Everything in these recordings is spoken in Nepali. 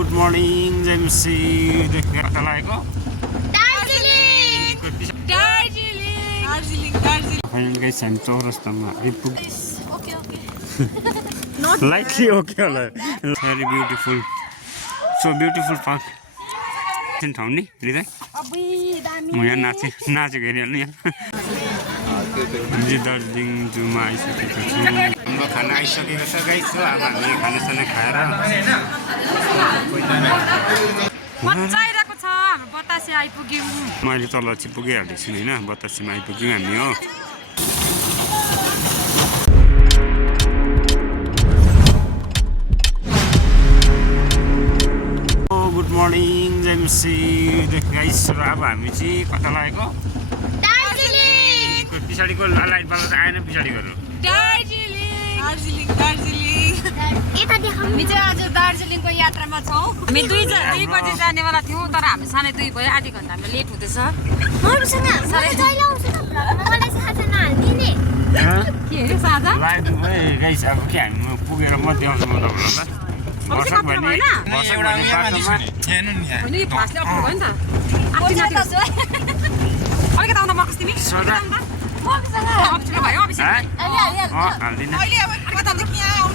गुड मर्निङ जेमसी देखेर कता लागेको फाइनल गाइस हामी चौरस्तामा आइपुग्यो लाइटली ओके होला very beautiful so beautiful park ठाउँ नि हृदय म यहाँ नाचेको हेरिहाल्नु यहाँ दार्जिलिङ जूमा आइसकेको छु हाम्रो खाना आइसकेको छ गाइस हो अब हामी खानासाना खाएर बतासे आइपुग्यौँ मैले तल चाहिँ पुगिहालेको छु होइन बतासेमा आइपुग्यौँ हामी हो गुड मर्निङ जेमसी गाइस र अब हामी चाहिँ कता लागेको पछाडिको लाइट बल्ब त आएन पछाडि गएर हामी चाहिँ आज दार्जिलिङको यात्रामा छौँ हामी 2 बजे जानेवाला थियौँ तर हामी 2:30 भयो आधी घन्टामा लेट हुँदैछ के अरे साझा गाइस अब के हामी पुगेर म देखाउँछु म तपाईँहरूलाई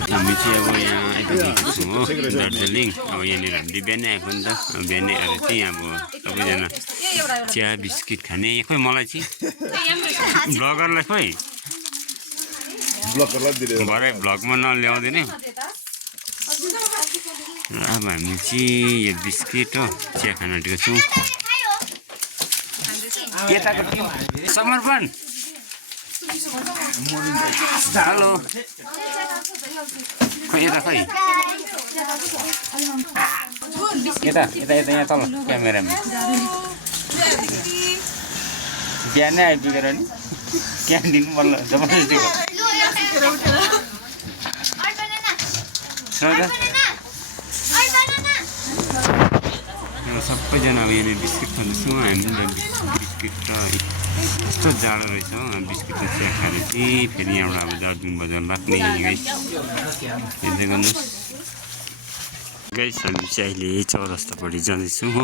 हामी चाहिँ अब यहाँ आइपुगेको छौँ हो दार्जिलिङ अब यहाँनिर हामीले बिहानै आएको नि त बिहानै आएर चाहिँ अब सबैजना चिया बिस्किट खाने खोइ मलाई चाहिँ ब्लगरलाई खोइ भरे भ्लगमा नल्याउँदैन अब हामी चाहिँ यो बिस्किट हो चिया खान आँटेको छौँ यताको टिम समर्पण हेलो खोइ यता खोइ यता यहाँ तल क्यामेरामा बिहानै आइपुगेर नि क्यान्टिन बल्ल जबरजस्ती सबैजना अब यहाँनिर बिस्किट खाँदैछौँ हामी बिस्किट र यस्तो जाडो रहेछ हो बिस्किट र चिया खाएर चाहिँ फेरि यहाँबाट अब दार्जिलिङ बजार लाग्ने गाइस हेर्दै गर्नुहोस् गाइस हामी चाहिँ अहिले चौरस्तापट्टि जाँदैछौँ हो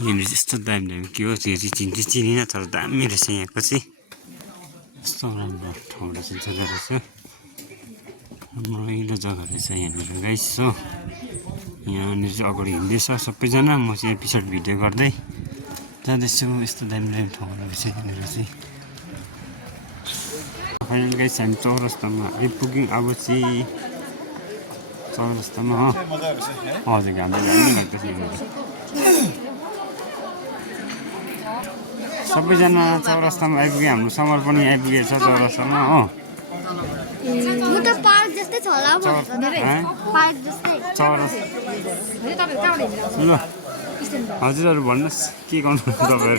यहाँनिर यस्तो दामी दामी के हो त्यो चाहिँ चिनिन तर दामी रहेछ यहाँको चाहिँ यस्तो राम्रो ठाउँ रहेछ जग्गा रहेछ रमाइलो जग्गा रहेछ यहाँनिर गाइस हो यहाँनिर चाहिँ अगाडि हिँड्दैछ सबैजना म चाहिँ पछाडि भिडियो गर्दै जाँदैछु यस्तो दामी दामी ठाउँहरू रहेछ यहाँनिर चाहिँ फाइनल गाइस हामी चौरस्तामा आइपुग्यौँ अब चाहिँ चौरस्तामा हो हजुर घाम दामी लाग्दैछ यहाँनिर सबैजना चौरस्तामा आइपुग्यो हाम्रो समर पनि आइपुगेको छ चौरस्तामा हो ल हजुरहरू भन्नुहोस् के गर्नु तपाईँहरू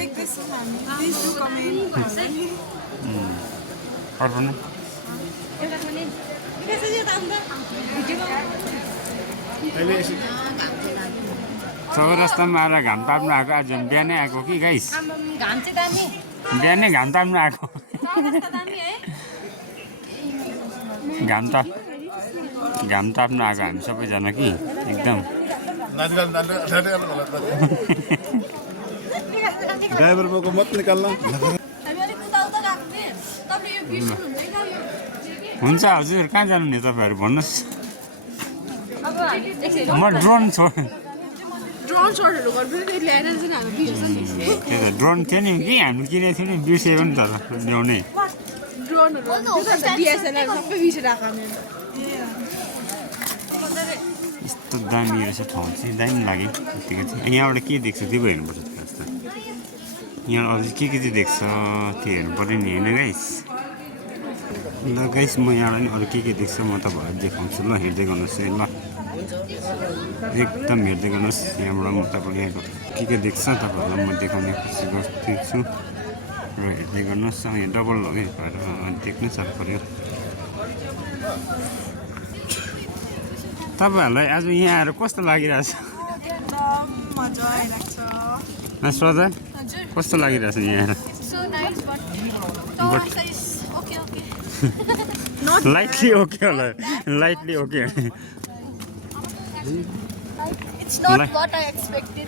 चौरस्तामा आएर घाम ताप्नु आएको आज बिहानै आएको कि गाइस बिहानै घाम ताप्नु आएको घाम ताप्नु आएको हामी सबैजना कि एकदम ड्राइभरको मत निकाल्न हुन्छ हजुर कहाँ जानुहुने तपाईँहरू भन्नुहोस् म ड्रोन ड्रोन थियो नि कि हामी किनेको थियो नि बिर्सेको नि तर ल्याउने यस्तो दामी रहेछ ठाउँ चाहिँ दामी लाग्यो त्यतिको चाहिँ यहाँबाट के देख्छ त्यो पो हेर्नुपर्छ खास त यहाँ अझै के चाहिँ देख्छ त्यो हेर्नु पऱ्यो नि होइन गाइस ल गाइस म यहाँबाट नि अरू के देख्छ म तपाईँहरूलाई देखाउँछु ल हेर्दै गर्नुहोस् है ल एकदम हेर्दै गर्नुहोस् यहाँबाट म तपाईँले यहाँको के देख्छ तपाईँहरूलाई म देखाउने कोसिस गर्छु र हेर्दै गर्नुहोस् यहाँ डबल भएर देख्नै साह्रो पऱ्यो तपाईँहरूलाई आज यहाँ आएर कस्तो लागिरहेछ श्रद्धा कस्तो लागिरहेछ यहाँ आएर लाइटली ओके होला lightly okay It's not Like- what I expected.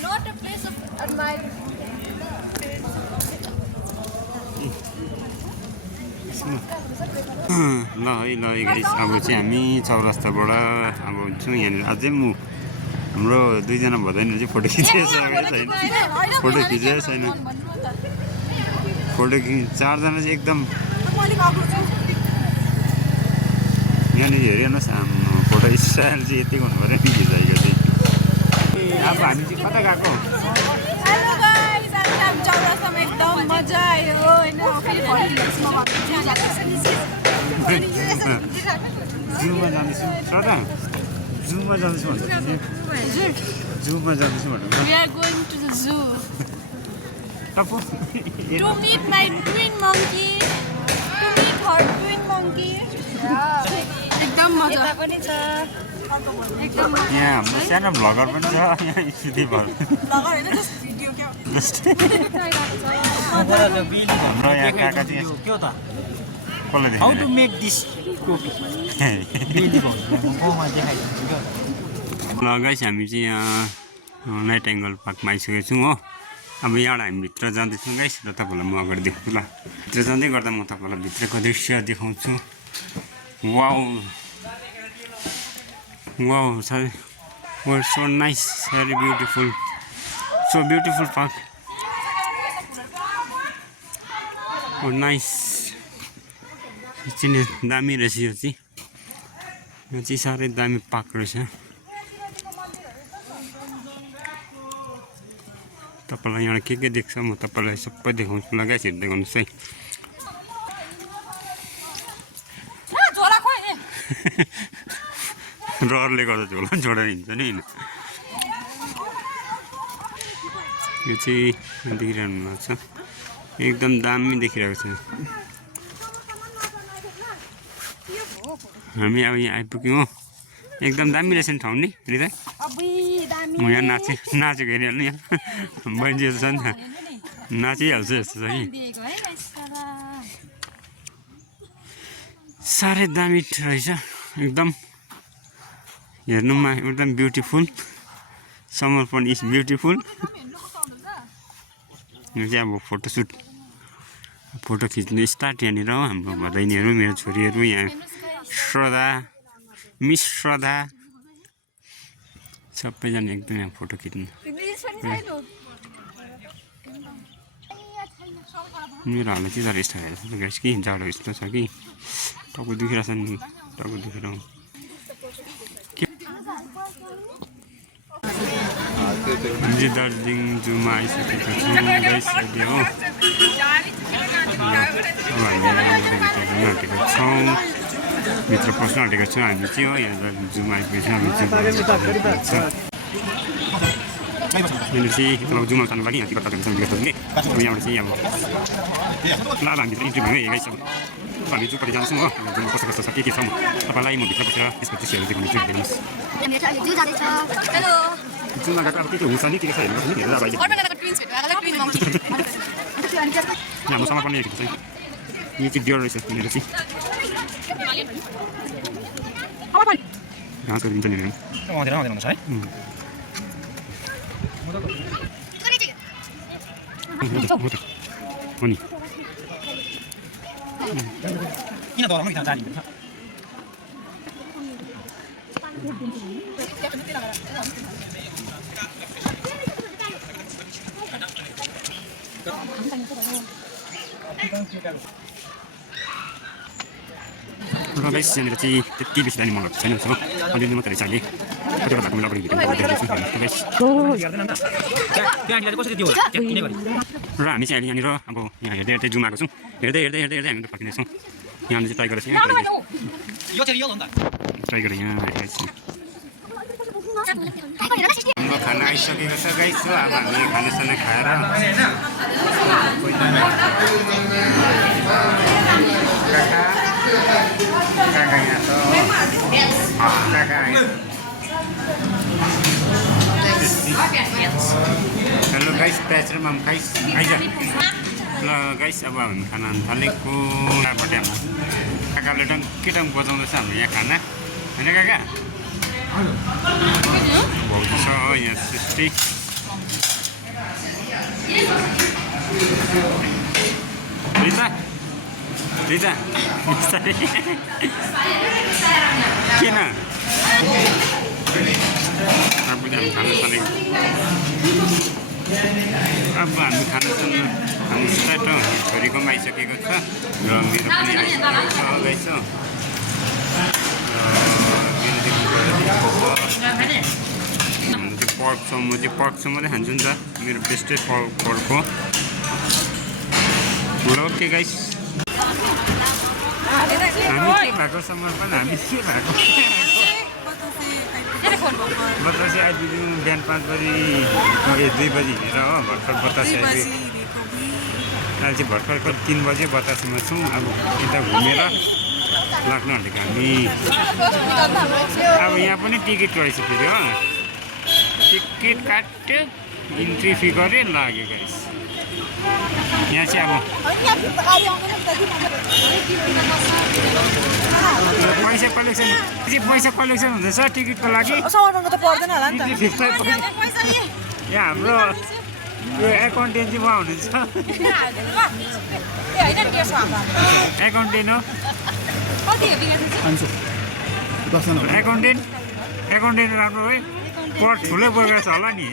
Not a place of admiring. ल है ल गाइस अब चाहिँ हामी चौरास्ताबाट अब हुन्छौँ यहाँनिर अझै हाम्रो दुईजना भदैनीहरू चाहिँ फोटो खिचेको छ छैन फोटो खिचेको छैन फोटो चारजना चाहिँ एकदम यहाँनिर हेरिहेर्नुहोस् हाम्रो फोटो स्टाइल चाहिँ यतिको हुनु पऱ्यो नि खिचाइको चाहिँ अब हामी चाहिँ कता गएको Hello guys, आज हामी चौरास्तामा एकदम मजा आयो होइन फेरि भोलि हिल्समा जूमा जाँदैछु छोरा जूमा जाँदैछु भन्नु जूमा जाँदैछु भन्नु We are going to the zoo Tappu to meet my twin monkey. To meet her twin monkey. एकदम मजा पनि छ एकदम यहाँ हाम्रो सानो भ्लगर पनि छ यहाँ स्थिति भयो भ्लगर होइन जस्ट भिडियो क्या हाम्रो यहाँ काका चाहिँ कसले How to make this copy? ल गाइस हामी चाहिँ यहाँ नाइट एङ्गल पार्कमा आइसकेको छौँ हो अब यहाँबाट हामी भित्र जाँदैछौँ गाइस र तपाईँलाई म अगाडि देखाउँछु ल भित्र जाँदै गर्दा म तपाईँलाई भित्रको दृश्य देखाउँछु wow wow so nice very beautiful so beautiful park nice चाहिँ दामी रहेछ यो चाहिँ साह्रै दामी पार्क रहेछ तपाईँलाई यहाँ के देख्छ म तपाईँलाई सबै देखाउँछु लगाइस हेर्दै गर्नुहोस् है रहरले गर्दा झोला छोडेर हिँड्छ नि होइन यो चाहिँ देखिरहनु भएको छ एकदम दामी देखिरहेको छ हामी अब यहाँ आइपुग्यौँ हो एकदम दामी रहेछ नि ठाउँ नि हृदय म यहाँ नाचेको हेरिहाल्नु यहाँ बहिनी जस्तो छ नि त नाचिहाल्छ जस्तो छ कि साह्रै दामी रहेछ एकदम हेर्नुमा एकदम ब्युटिफुल समर्पण इज ब्युटिफुल यो चाहिँ अब फोटो खिच्ने स्टार्ट यहाँनिर हो हाम्रो भदैनीहरू मेरो छोरीहरू यहाँ श्रद्धा मिस श्रद्धा सबैजना एकदम यहाँ फोटो खिच्नु मेरो हालत चाहिँ तर यस्तो भइरहेको छ गाइस कि जाडो यस्तो छ कि टाउको दुखिरहेछ नि टाउको दुखेर हामी चाहिँ दार्जिलिङ जूमा आइसकेको छौँ गाइस अहिले हो अब हामी भित्र जान आँटेको छौँ भित्र पस्न आँटेको छौँ हामी चाहिँ हो यहाँ जूमा आइपुगेको छौँ हामी यहाँनिर चाहिँ तल जूमा जानु लागि यहाँ टिकट काटेको छौँ कि अब यहाँबाट चाहिँ अब ल हामीभित्र इन्ट्री भयो गाइस अब हामी जूपट्टि जान्छौँ हो जूमा कस्तो कस्तो छ के छ तपाईँलाई म भित्र बसेर त्यसको दृश्यहरू देखाउनु हेर्नुहोस् जूमा गएको अब के हुन्छ नि के छ हेर्नुहोस् नि हेरेर अब अहिले हाम्रो समर्पण लेखेको छ यो चाहिँ डियर रहेछ यहाँनिर चाहिँ घाँसको दिन्छ नि हो नि किन डराउनु किन जाने र गाइस यहाँनिर चाहिँ त्यति बेसी जाने मन छैन जस्तो अलिअलि मात्रै रहेछ अहिले कतिवटा भएको बेला अगाडि भिडियो देखेको छु गाइस र हामी चाहिँ अहिले यहाँनिर अब यहाँ हेर्दै हेर्दै जुम आएको छौँ हेर्दै हेर्दै हेर्दै हेर्दै हामी फर्किनेछौँ यहाँनिर चाहिँ ट्राई गरेर चाहिँ ट्राई गरेर यहाँ आइरहेको छु हाम्रो खाना आइसकेको छ गाइस हो अब हामी खानासाना खाएर काका यहाँ छ काका हेलो गाइस प्याज र माम खाइस आइज ल गाइस अब हामी खाना थालेको यहाँबाट हाम्रो काकाले टङ्के बजाउँदैछ हाम्रो यहाँ खाना होइन काका भाउजू छ यहाँ सृष्टि रिता रिता किन अब हामी खानु थालेको अब हामी खानु स्टार्ट छोरीको पनि आइसकेको छ र मेरो पनि आइसकेको छ गाइस पर्क छ म चाहिँ पर्क छ मात्रै खान्छु नि त मेरो बेस्टै पर्क हो ओके गाइस हामी के भएको समर्पण हामी के भएको बतासे आइपुग्यौँ बिहान 5 बजी 2 बजी हिँडेर हो भर्खर बतासे आइपुग्यो अहिले चाहिँ भर्खर 3 बजे बतासेमा छौँ अब यता घुमेर लाग्नु आँटेको हामी अब यहाँ पनि टिकट रहेछ फेरि हो टिकट काट्यो इन्ट्री फी गरेँ लाग्यो गाइस यहाँ चाहिँ अब पैसा कलेक्सन हुँदैछ टिकटको लागि यहाँ हाम्रो यो एकाउन्टेन्सीमा हुनुहुन्छ एकाउन्टेन्ट हो एकाउन्टेन्ट राम्रो है पट ठुलै बोकेर छ होला नि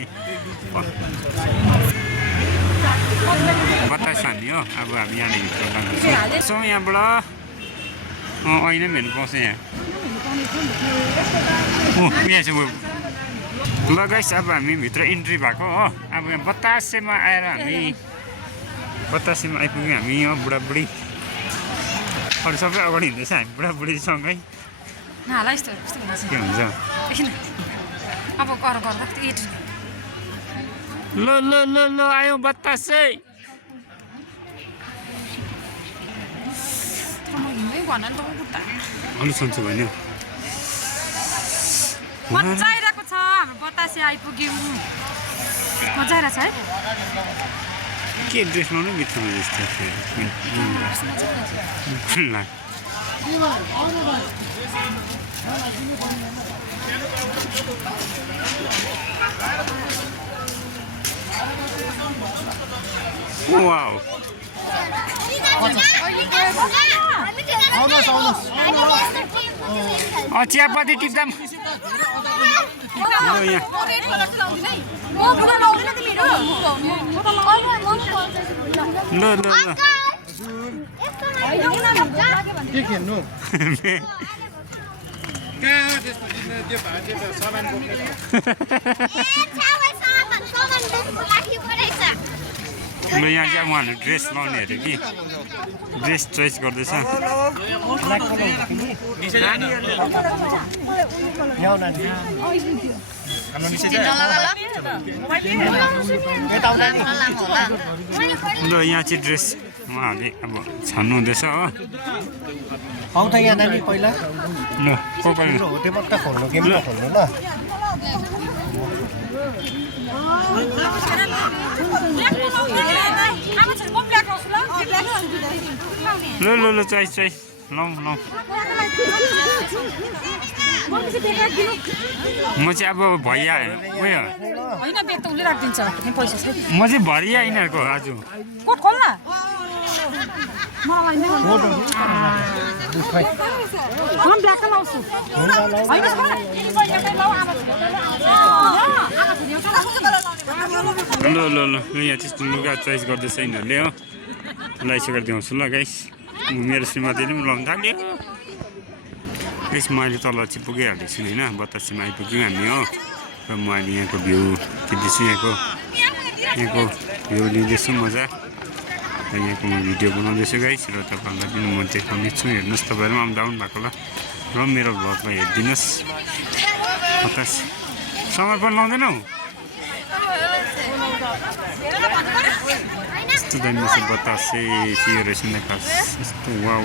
बतास हान्ने हो अब हामी यहाँनिर जान्छौँ यहाँबाट ऐना पनि हेर्नु पाउँछ यहाँ यहाँ चाहिँ ल गाइस अब हामी भित्र इन्ट्री भएको हो अब यहाँ बतासेमा आएर हामी बतासेमा आइपुग्यौँ हामी यहाँ बुढाबुढी अरू सबै अगाडि हिँड्दैछ हामी बुढाबुढीसँगै के हुन्छ ल ल ल ल आयो बतासे अलि सन्चो भन्यो मजा आइरहेको छ हाम्रो बतासे आइपुग्यौँ मजा आइरहेछ है के ड्रेस लाउनु बित्थामा जस्तो वाउ चियापत्ती टिप्दा ल ल ल के खेल्नु ल यहाँ चाहिँ उहाँहरूले ड्रेस लाउने अरे कि ड्रेस चोइस गर्दैछ ल यहाँ चाहिँ ड्रेस उहाँहरूले अब छान्नु हुँदैछ हो आउ त यहाँ नानी पहिला ल को पनि होटेल पक्का खोल्नु गेम खोल्नु ल ल ल ल चोइस चोइस लौ लौ म चाहिँ अब भैया उयो म चाहिँ भरिया यिनीहरूको आज ल ल ल यहाँ त्यस्तो लुगा चोइस गर्दैछ यिनीहरूले हो लगाइसकेर देखाउँछु ल गाइस मेरो श्रीमतीले पनि लाउनु थाल्यो यस म अहिले तल चाहिँ पुगिहालेको छु होइन बतासेमा आइपुग्यौँ हामी हो र म अहिले यहाँको भ्यू खिच्दैछु यहाँको भ्यू लिँदैछु मजा र यहाँको म भिडियो बनाउँदैछु गाइस र तपाईँहरूलाई पनि म देखाउने छु हेर्नुहोस् तपाईँहरू पनि डाउन भएको ल र मेरो भ्लगमा हेरिदिनुहोस् बतास समर्पण लाउँदैनौ यस्तो दामी रहेछ बतासे यो रहेछ नि खास यस्तो वाउ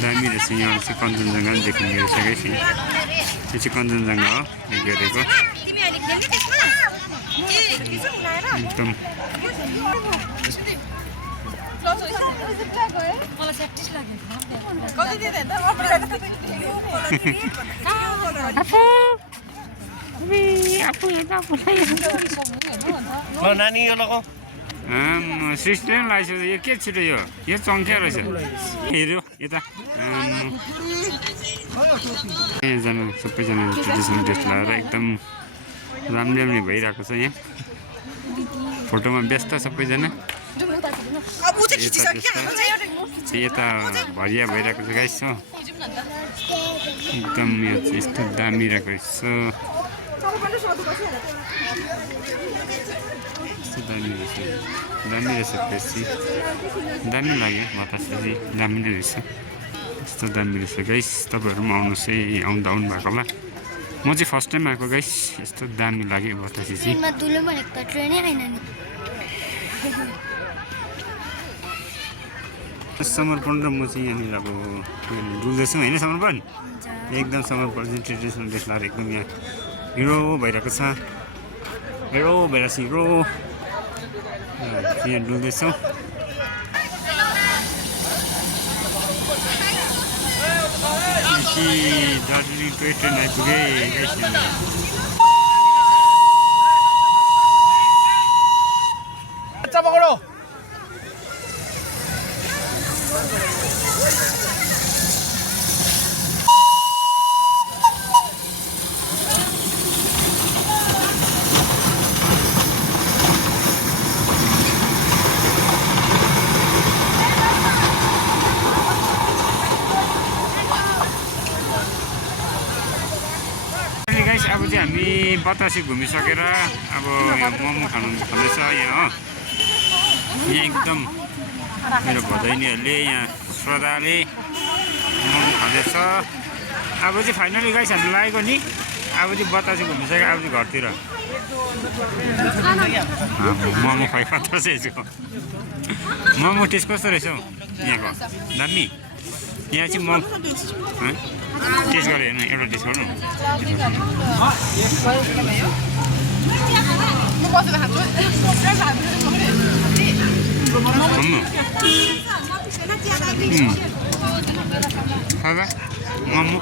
दामी रहेछ यहाँ चाहिँ कञ्चनजङ्घा पनि देखिने रहेछ गाइस यो चाहिँ कञ्चनजङ्घा हो हेरेको एकदम मलाई 36 लाग्यो ल नानी यो लगाऊ सृष्टिले पनि लगाइसक्यो यो के छिटो यो चङ्क्या रहेछ हेऱ्यो यता यहाँजना सबैजना ट्रेडिसनल ड्रेस लगाएर एकदम राम्रो राम्रो भइरहेको छ यहाँ फोटोमा व्यस्त सबैजना यता भरिया भइरहेको छ गाइस हो एकदम यो चाहिँ यस्तो दामी रहेको रहेछ दामी रहेछ बेसी दामी लाग्यो बतासे चाहिँ दामी नै रहेछ यस्तो दामी रहेछ गाइस तपाईँहरू पनि आउनुहोस् है आउँदा आउनु भएको होला म चाहिँ फर्स्ट टाइम आएको गाइस यस्तो दामी लाग्यो बतासे चाहिँ समर्पण र म चाहिँ यहाँनिर अब डुल्दैछु होइन समर्पण एकदम समर्पण चाहिँ ट्रेडिसनल ड्रेस लगाएर एकदम यहाँ हिरो भइरहेको छ हिरो भइरहेको छ हिरो यहाँ डुल्दैछौँ दार्जिलिङ टोय ट्रेन आइपुगेँ अब चाहिँ हामी बतासे घुमिसकेर अब यहाँ मोमो खाँदैछ यहाँ हो यहाँ एकदम मेरो भदैनीहरूले यहाँ श्रद्धाले मोमो खाँदैछ अब चाहिँ फाइनली गाइस हामी लागेको नि अब चाहिँ बतासे घुमिसक्यो अब चाहिँ घरतिर मोमो खुवाइ कस्तो रहेछ यसको मोमो टेस्ट कस्तो रहेछ हौ यहाँको दामी यहाँ चाहिँ मोमो टेस्ट गरेँ हेर्नु एउटा टेस्ट गर्नु मोमो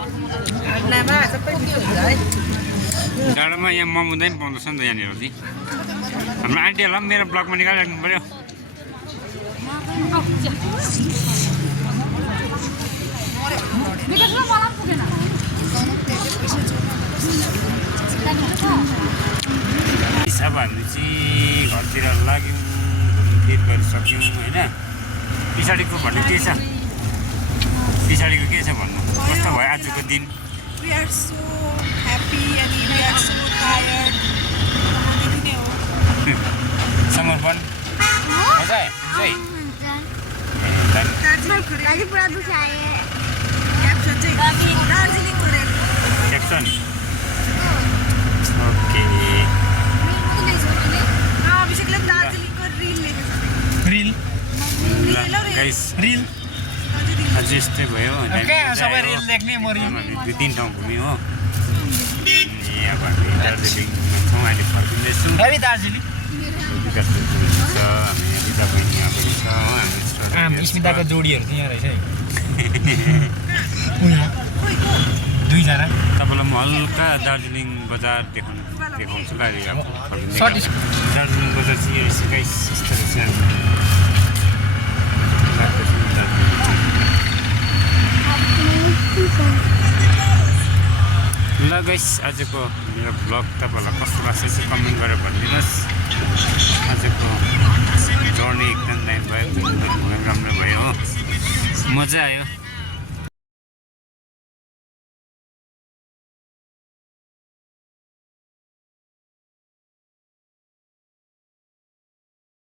डाँडामा यहाँ मोमो दामी पाउँदछ नि त यहाँनिर चाहिँ हाम्रो आन्टीहरूलाई पनि मेरो ब्लगमा निकालिराख्नु पऱ्यो अब हामी चाहिँ घरतिर लाग्यौँ घुमफिर गरिसक्यौँ होइन पछाडिको भन्नु के छ पछाडिको के छ भन्नु कस्तो भयो आजको दिन We are so happy and we are so tired. समर्पण मजा आयो caption okay reel guys reel आज यस्तै भयो सबै रिल देख्ने म रिल हामी 2-3 ठाउँ घुम्यौँ हो अब हामी दार्जिलिङमा छौँ अहिले फर्किँदैछौँ हामी दार्जिलिङ विकास छ हामी रिता बहिनी यहाँ पनि छ हामी स्मिताको जोडीहरू चाहिँ यहाँ रहेछ है दुईजना तपाईँलाई म हल्का दार्जिलिङ बजार देखाउँछु ल अहिले अब दार्जिलिङ बजार चाहिँ रहेछ गाइस यस्तो रहेछ ल गाइस आजको मेरो ब्लग तपाईँहरूलाई कस्तो लाग्छ चाहिँ कमेन्ट गरेर भनिदिनुहोस् आजको जर्नी एकदम दामी भयो राम्रो भयो हो मजा आयो